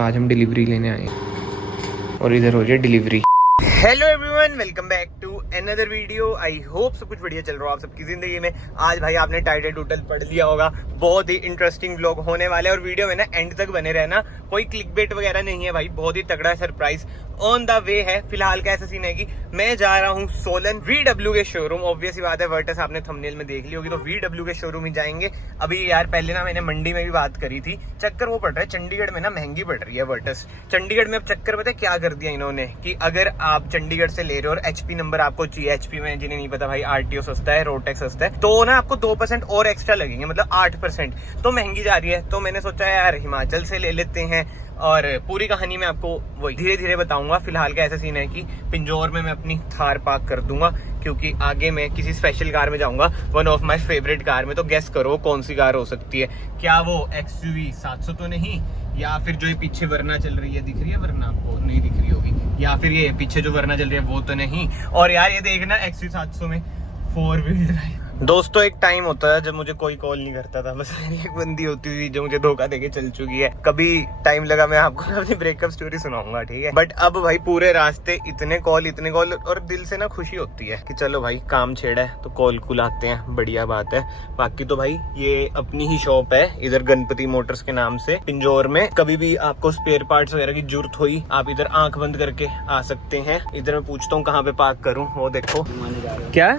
आज हम डिलीवरी लेने आए हैं और इधर हो जाए delivery. Hello everyone, welcome back to another video. I hope सब कुछ बढ़िया चल रहा हो आप सबकी जिंदगी में। आज भाई आपने टाइटल टूटल पढ़ लिया होगा, बहुत ही इंटरेस्टिंग व्लॉग होने वाले हैं और वीडियो में ना एंड तक बने रहना। कोई क्लिकबेट वगैरह नहीं है भाई, बहुत ही तगड़ा सरप्राइज ऑन द वे है। फिलहाल का ऐसा सीन है कि मैं जा रहा हूँ सोलन VW के शोरूम। ऑब्वियस ही बात है, वर्टस आपने थंबनेल में देख ली होगी, तो VW के शोरूम ही जाएंगे। अभी यार पहले ना मैंने मंडी में भी बात करी थी, चक्कर वो पड़ रहा है चंडीगढ़ में ना महंगी पड़ रही है वर्टस। चंडीगढ़ में अब चक्कर पता है क्या कर दिया इन्होंने कि अगर आप चंडीगढ़ से ले रहे हो और HP नंबर आपको चाहिए, HP में जिन्हें नहीं पता भाई RTO सस्ता है, रोड टैक्स सस्ता है, तो ना आपको 2% और एक्स्ट्रा लगेंगे, मतलब 8%। तो महंगी जा रही है, तो मैंने सोचा यार हिमाचल से ले लेते हैं। और पूरी कहानी मैं आपको वही धीरे धीरे बताऊंगा। फिलहाल का ऐसा सीन है कि पिंजौर में मैं अपनी थार पार्क कर दूंगा, क्योंकि आगे मैं किसी स्पेशल कार में जाऊंगा, one of my favourite car में। तो गेस करो कौन सी कार हो सकती है? क्या वो XUV 700 तो नहीं, या फिर जो ये पीछे वरना चल रही है, दिख रही है वरना आपको? नहीं दिख रही होगी। या फिर ये पीछे जो वरना चल रही है वो तो नहीं। और यार ये देखना XUV 700 में 4 व्हील ड्राइव। दोस्तों एक टाइम होता है जब मुझे कोई कॉल नहीं करता था, बस एक बंदी होती थी जो मुझे धोखा देके चल चुकी है। कभी टाइम लगा मैं आपको अपनी ब्रेकअप स्टोरी सुनाऊंगा, ठीक है? बट अब भाई पूरे रास्ते इतने कॉल और दिल से ना खुशी होती है कि चलो भाई काम छेड़ा है तो कॉल कुल आते हैं, बढ़िया बात है। बाकी तो भाई ये अपनी ही शॉप है इधर गणपति मोटर्स के नाम से पिंजौर में। कभी भी आपको स्पेयर पार्ट्स वगैरह की जरूरत हुई, आप इधर आंख बंद करके आ सकते हैं। इधर मैं पूछता हूँ कहाँ पे पार्क करूँ, वो देखो। क्या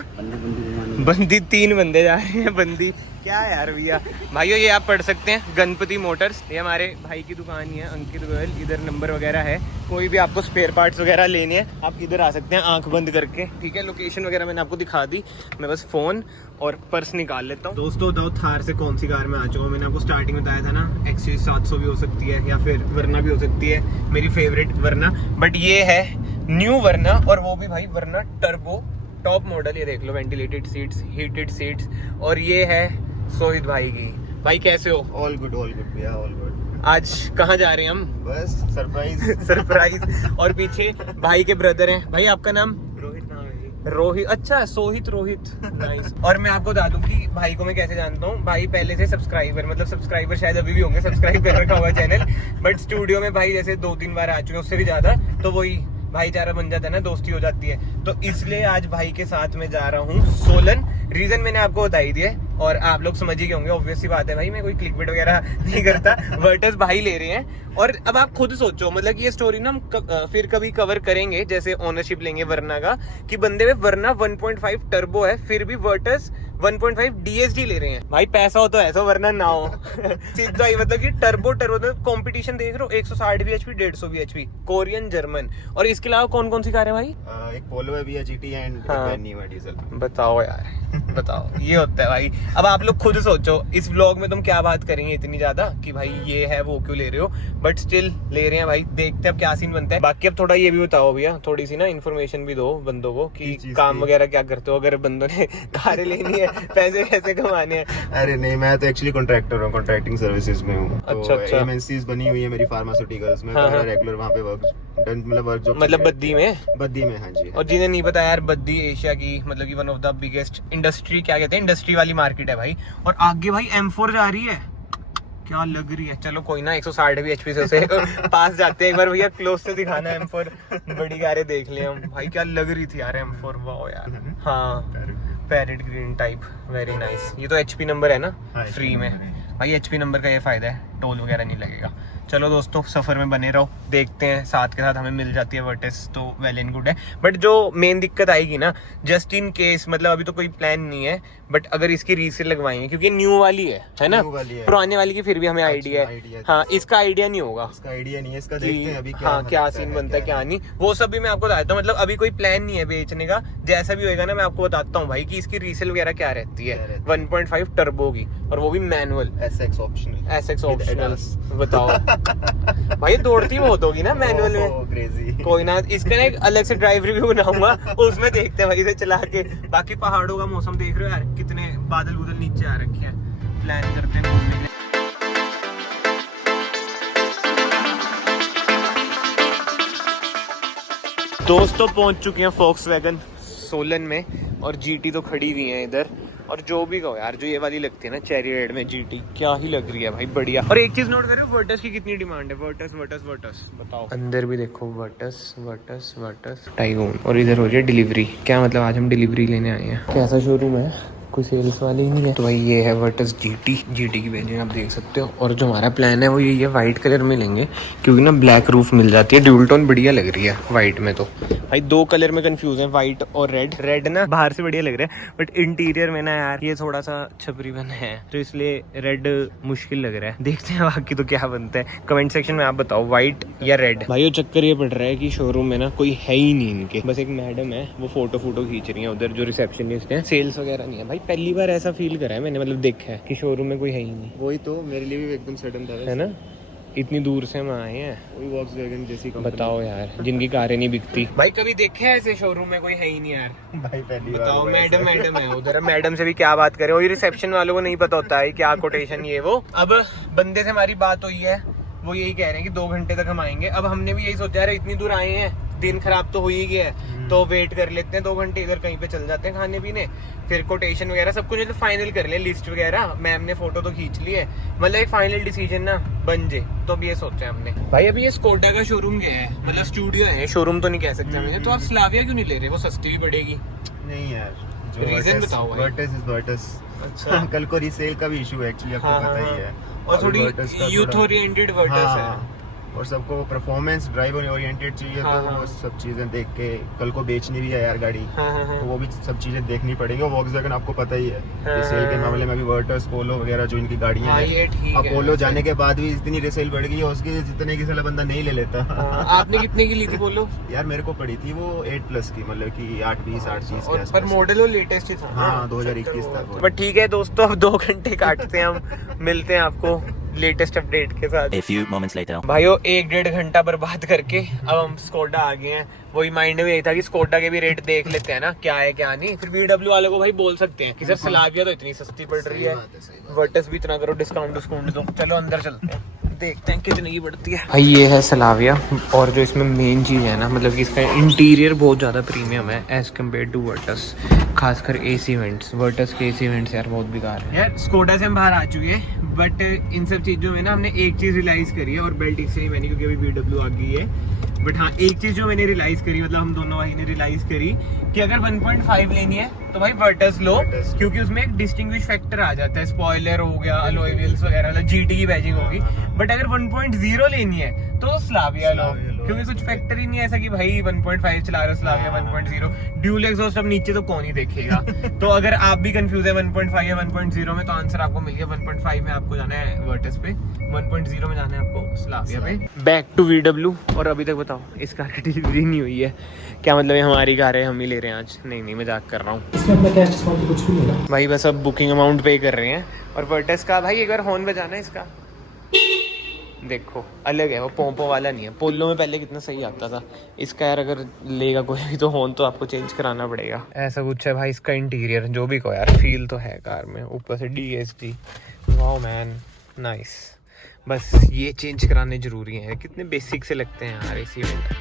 बंदी 3 बंदे जा रहे हैं। बंदी क्या है यार भैया। भाइयों ये आप पढ़ सकते हैं गणपति मोटर्स, ये हमारे भाई की दुकान ही है, अंकित गोयल। इधर नंबर वगैरह है, कोई भी आपको स्पेयर पार्ट्स वगैरह लेने हैं आप इधर आ सकते हैं आंख बंद करके, ठीक है? लोकेशन वगैरह मैंने आपको दिखा दी। मैं बस फोन और पर्स निकाल लेता हूँ। दोस्तों बताओ थार से कौन सी कार में आ चुका हूँ? मैंने आपको स्टार्टिंग में बताया था ना, XUV 700 भी हो सकती है या फिर वरना भी हो सकती है, मेरी फेवरेट वरना। बट ये है न्यू वरना, और वो भी भाई वरना टर्बो टॉप मॉडल। ये देख लो, वेंटिलेटेड सीट्स, हीटेड सीट्स। और ये है सोहित भाई की। भाई कैसे हो? ऑल गुड भैया, ऑल गुड। आज कहाँ जा रहे हैं हम? बस सरप्राइज। सरप्राइज। और पीछे भाई के ब्रदर हैं। भाई आपका नाम? रोहित नाम है। रोहित, अच्छा सोहित रोहित, नाइस। और मैं आपको बता दूं कि भाई को मैं कैसे जानता हूँ। भाई पहले से सब्सक्राइबर, मतलब सब्सक्राइबर शायद अभी भी होंगे, सब्सक्राइब कर रखा हुआ चैनल। बट स्टूडियो में भाई जैसे 2-3 बार आ चुके हैं, उससे भी ज्यादा, तो वही भाईचारा बन जाता है ना, दोस्ती हो जाती है। तो इसलिए आज भाई के साथ में जा रहा हूँ सोलन। रीजन मैंने आपको बताई दिया और आप लोग समझ ही गए होंगे। ऑब्वियस सी बात है भाई, मैं कोई क्लिकबेट वगैरह नहीं करता। वर्टस भाई ले रहे हैं। और अब आप खुद सोचो, मतलब ये स्टोरी ना हम फिर कभी कवर करेंगे, जैसे ओनरशिप लेंगे वरना का, कि बंदे में वरना 1.5 टर्बो है, फिर भी वर्टस 1.5 DSG ले रहे हैं। भाई पैसा हो तो ऐसा, वरना ना हो। सीधा ही मतलब कि टर्बो कंपटीशन देख रहे हो, 160 bhp, 150 bhp, कोरियन, जर्मन। और इसके अलावा कौन कौन सी कार है भाई? एक पोलो है भैया, GT एंड न्यू है डीजल। बताओ यार, बताओ। ये होता है भाई। अब आप लोग खुद सोचो इस व्लॉग में तुम क्या बात करेंगे इतनी ज्यादा कि भाई ये है वो क्यों ले रहे हो, बट स्टिल ले रहे हैं भाई। देखते हैं अब क्या सीन बनता है। बाकी अब थोड़ा ये भी बताओ भैया, थोड़ी सी ना इन्फॉर्मेशन भी दो बंदों को कि काम वगैरह क्या करते हो, अगर बंदों ने कारें लेनी है, पैसे कैसे कमाने हैं। अरे नहीं, मैं तो एक्चुअली कॉन्ट्रैक्टर हूँ, कॉन्ट्रैक्टिंग सर्विसेज में हूँ। अच्छा अच्छा। MNCs बनी हुई है मेरी फार्मास्यूटिकल्स में, रेगुलर वहाँ पे वर्क जो मतलब बद्दी में? बद्दी में, हाँ जी। और जिन्हें नहीं पता यार, बद्दी एशिया की मतलब कि one of the biggest industry, क्या कहते हैं, इंडस्ट्री वाली मार्केट है भाई। और आगे भाई M4 जा रही है, क्या लग रही है। चलो कोई ना, 160 bhp से उसे पास जाते हैं। एक बार भैया क्लोज से दिखाना M4, बड़ी कारें देख ले हम। भाई क्या लग रही थी यार M4, वाह यार। हाँ, parrot green type, very nice. ये तो HP नंबर है ना, फ्री में भाई। HP नंबर का ये फायदा है, टोल वगैरह नहीं लगेगा। चलो दोस्तों सफर में बने रहो, देखते हैं साथ के साथ हमें मिल जाती है वर्टिस तो वेल एंड गुड है। बट जो मेन दिक्कत आएगी ना, जस्ट इन केस, मतलब अभी तो कोई प्लान नहीं है, बट अगर इसकी रीसेल लगवाएंगे, क्योंकि न्यू वाली है ना, पुराने वाली की फिर भी हमें आइडिया है। हाँ, इसका आइडिया नहीं होगा, इसका आइडिया नहीं है, इसका देखते हैं अभी हाँ क्या सीन बनता है क्या नहीं, वो सब भी मैं आपको बताता हूँ। मतलब अभी कोई प्लान नहीं है बेचने का, जैसा भी होएगा ना मैं आपको बताता हूँ भाई कि इसकी रीसेल वगैरह क्या रहती है। 1.5 टर्बो की, और वो भी मैनुअल, SX ऑप्शनल। बताओ भाई, दौड़ती बहुत होगी ना मैनुअल में। क्रेजी। कोई ना, इसका ना एक अलग से ड्राइव रिव्यू बनाऊंगा, उसमें देखते हैं भाई इसे चला के। बाकी पहाड़ों का मौसम देख रहे हो यार, कितने बादल उदल नीचे आ रखे हैं। प्लान करते हैं घूमने के लिए। दोस्तों पहुंच चुके हैं फोक्सवैगन सोलन में, और GT तो खड़ी हुई है इधर। और जो भी कहो यार, जो ये वाली लगती है ना चेरी रेड में जीटी, क्या ही लग रही है भाई, बढ़िया। और एक चीज नोट करो, वर्टस की कितनी डिमांड है, वर्टस वर्टस वर्टस बताओ। अंदर भी देखो वर्टस वर्टस वर्टस टाइगून, और इधर हो रही है डिलीवरी। क्या मतलब आज हम डिलीवरी लेने आए हैं। कैसा शोरूम है, कोई सेल्स वाले ही नहीं है। तो भाई ये है वर्टस जीटी की बैजिंग आप देख सकते हो। और जो हमारा प्लान है वो यही है, वाइट कलर में लेंगे क्योंकि ना ब्लैक रूफ मिल जाती है, ड्यूल टोन बढ़िया लग रही है वाइट में। तो भाई दो कलर में कंफ्यूज है, वाइट और रेड। रेड ना बाहर से बढ़िया लग रहा है बट इंटीरियर में ना यार ये थोड़ा सा छपरी बन है, तो इसलिए रेड मुश्किल लग रहा है। देखते हैं बाकी तो क्या बनता है, कमेंट सेक्शन में आप बताओ व्हाइट या रेड। भाई वो चक्कर ये पड़ रहा है कि शोरूम में ना कोई है ही नहीं इनके, बस एक मैडम है वो फोटो खींच रही है उधर, जो रिसेप्शनिस्ट है। सेल्स वगैरह नहीं है भाई, पहली बार ऐसा फील करा है मैंने, मतलब देखा है कि शोरूम में कोई है ही नहीं। वही तो मेरे लिए भी एकदम सडन था, है ना, इतनी दूर से हम आए हैं। वही वॉक्सवैगन जैसी कंपनी। बताओ यार, जिनकी कारें नहीं बिकती। भाई कभी देखे हैं ऐसे शोरूम में कोई है ही नहीं यार। भाई पहली बार बताओ, मैडम है उधर, मैडम से भी क्या बात करें, वही रिसेप्शन वालों को नहीं पता होता है क्या कोटेशन ये वो। अब बंदे से हमारी बात हुई है, वो यही कह रहे हैं कि 2 घंटे तक हम आएंगे। अब हमने भी यही सोचा है, इतनी दूर आए हैं, दिन खराब तो हो ही गया है, तो वेट कर लेते हैं 2 घंटे, इधर कहीं पे चल जाते हैं खाने पीने, फिर कोटेशन वगैरह सब कुछ तो फाइनल कर ले, लिस्ट वगैरह। मैम ने फोटो तो खींच ली है, मतलब एक फाइनल डिसीजन ना बन जाए। तो अब ये सोचा है हमने। भाई अभी ये स्कोडा का शोरूम गया है, मतलब स्टूडियो है, शोरूम तो नहीं कह सकते हमें। तो आप स्लाविया क्यों नहीं ले रहे, वो सस्ती भी पड़ेगी। नहीं यार, रीजन बताओ भाई। वर्टस अच्छा कल को रीसेल का भी इशू है एक्चुअली, आपको पता ही है। और थोड़ी यूथ ओरिएंटेड वर्टस है, और सबको परफॉर्मेंस ड्राइव ओरिएंटेड चाहिए। तो वो सब चीजें देख के, कल को बेचनी भी है यार गाड़ी, तो वो भी सब चीजें देखनी पड़ेंगी। और वॉक्सवैगन आपको पता ही है, रिसेल के मामले में भी वर्टस, पोलो वगैरह जो इनकी गाड़ियां हैं। अब पोलो जाने के बाद भी इतनी रिसेल बढ़ गई है उसकी, जितने की साला बंदा नहीं ले लेता। आपने कितने की ली थी पोलो? यार मेरे को पड़ी थी वो 8+ की, मतलब की 820 830 के आसपास। पर मॉडल वो लेटेस्ट ही था। हाँ 2021 था। बट ठीक है दोस्तों, अब 2 घंटे काटते हैं हम, मिलते हैं आपको लेटेस्ट अपडेट के साथ। A few moments later. भाइयों 1-1.5 घंटा बर्बाद करके अब हम स्कोडा आ गए हैं। वही माइंड में यही था कि स्कोडा के भी रेट देख लेते हैं ना, क्या है क्या नहीं। फिर VW वालों को भाई बोल सकते हैं कि सर स्लाविया तो इतनी सस्ती पड़ रही है, वर्टस भी इतना करो, डिस्काउंट दो। चलो अंदर चलते हैं, देखते हैं कितने की पड़ती है। भाई ये है स्लाविया, और जो इसमें मेन चीज है ना, मतलब कि इसका इंटीरियर बहुत ज्यादा प्रीमियम है एज कम्पेयर टू वर्टस, खासकर AC वेंट्स। वर्टस के AC वेंट्स यार बहुत बेकार है यार। स्कोडा से हम बाहर आ चुके हैं, बट इन सब चीजों में ना हमने एक चीज रियलाइज करी है, और बेल्ट इससे ही मैंने, क्योंकि अभी VW आ गई है। बट हाँ, एक चीज जो मैंने रियलाइज करी, मतलब हम दोनों भाई ने रियलाइज करी, कि अगर 1.5 लेनी है तो भाई वर्टस लो, क्योंकि उसमें एक डिस्टिंग्विश फैक्टर आ जाता है, स्पॉइलर हो गया, अलॉय व्हील्स वगैरह, मतलब GT की बैजिंग होगी। बट अगर 1.0 लेनी है तो स्लाविया लो, क्योंकि कुछ फैक्टर ही नहीं है ऐसा कि भाई 1.5 चला रहे हो, स्लाविया 1.0, ड्यूल एग्जॉस्ट अब नीचे तो कौन ही देखेगा। तो अगर आप भी कंफ्यूज है 1.5 या 1.0 में, तो आंसर आपको मिल गया। 1.5 में आपको जाना है वर्टस पे, 1.0 में जाना है आपको स्लाविया पे। Back to VW। और अभी तक बताओ इस कार की डिलीवरी नहीं हुई है, क्या मतलब ये हमारी कार है, हम ही ले रहे हैं आज? नहीं मजाक कर रहा हूँ। कुछ भी नहीं, भाई बस अब बुकिंग अमाउंट पे कर रहे हैं। और वर्टस का भाई एक बार हॉर्न बजाना है इसका, देखो अलग है, वो पोंपो वाला नहीं है। पोलो में पहले कितना सही आता था, इसका यार अगर लेगा कोई भी तो हॉर्न तो आपको चेंज कराना पड़ेगा। ऐसा कुछ है भाई इसका इंटीरियर, जो भी कहो यार, फील तो है कार में। ऊपर से DSG, वाओ मैन, नाइस। बस ये चेंज कराने जरूरी है, कितने बेसिक से लगते हैं यार AC वेंट।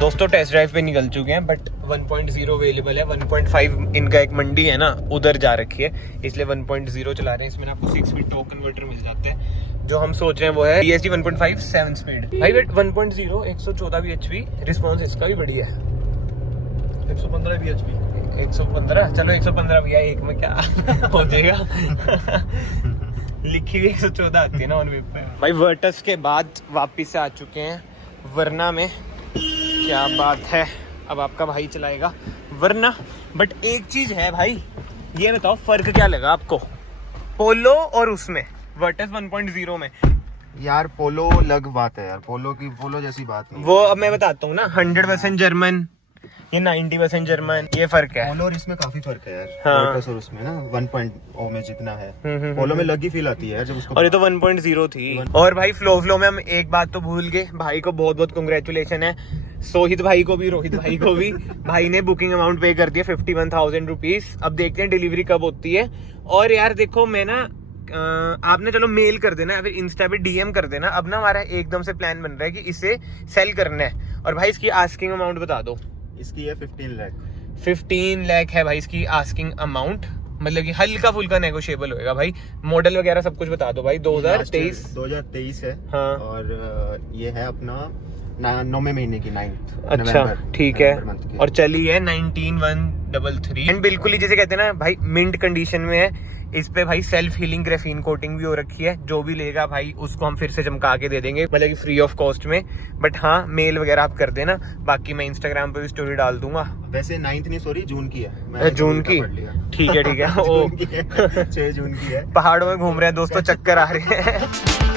दोस्तों टेस्ट ड्राइव पे निकल चुके हैं, बट 1.0 अवेलेबल है। 1.5 इनका एक मंडी है ना, उधर जा रखी है, इसलिए 1.0 चला रहे हैं। इसमें आपको 6 स्पीड टॉर्क कन्वर्टर मिल जाता है। जो हम सोच रहे हैं वो है DSG 1.5 7 स्पीड। भाई बट 1.0 114 bhp, रिस्पॉन्स इसका भी बढ़िया है। 115 bhp, 115, चलो 115 भैया, एक में क्या हो जाएगा। लिखी हुई 114 आती है ना ऑन वेब पे। भाई वर्टस के बाद वापिस से आ चुके हैं वरना में, क्या बात है। अब आपका भाई चलाएगा वरना। बट एक चीज है भाई, ये बताओ फर्क क्या लगा आपको पोलो और उसमें, वर्टस 1.0 में? यार पोलो अलग बात है यार, पोलो जैसी बात नहीं। वो अब मैं बताता हूँ ना, 100% जर्मन, ये 90% जर्मन, ये फर्क है। पोलो और इसमें काफी फर्क है यार। हाँ। वर्टस और उसमें ना 1.0 में जितना है, पोलो में लगी फील आती है जब उसको। और ये तो 1.0 थी। और भाई फ्लो में हम एक बात तो भूल गए, भाई को बहुत बहुत कांग्रेचुलेशन है, सोहित भाई को भी, रोहित भाई को भी। भाई ने बुकिंग अमाउंट पे कर दिया 51,000 रुपीज। अब देखते हैं डिलीवरी कब होती है। और यार देखो, मैं ना आपने चलो मेल कर देना, फिर इंस्टा पे डीएम कर देना। अब ना हमारा एकदम से प्लान बन रहा है कि इसे सेल करना है। और भाई इसकी आस्किंग अमाउंट बता दो। इसकी है 15 लाख। 15 लाख है भाई इसकी आस्किंग अमाउंट, मतलब कि हल्का फुल्का नेगोशिएबल होएगा भाई। मॉडल वगैरह सब कुछ बता दो भाई। 2023 है। हाँ। और ये है अपना 9वें महीने की 9th। अच्छा ठीक है। मंथ की। और चली है 19,133 एंड बिल्कुल ही जैसे कहते हैं ना भाई मिंट कंडीशन में है। इस पे भाई सेल्फ हीलिंग ग्राफीन कोटिंग भी हो रखी है। जो भी लेगा भाई उसको हम फिर से चमका के दे देंगे, मतलब कि फ्री ऑफ कॉस्ट में। बट हाँ मेल वगैरह आप कर देना, बाकी मैं इंस्टाग्राम पे भी स्टोरी डाल दूंगा। वैसे 9th नहीं, सॉरी जून की है। जून की? ठीक है ठीक है। ओ 6 जून की है। पहाड़ों में घूम रहे हैं दोस्तों, चक्कर आ रहे हैं।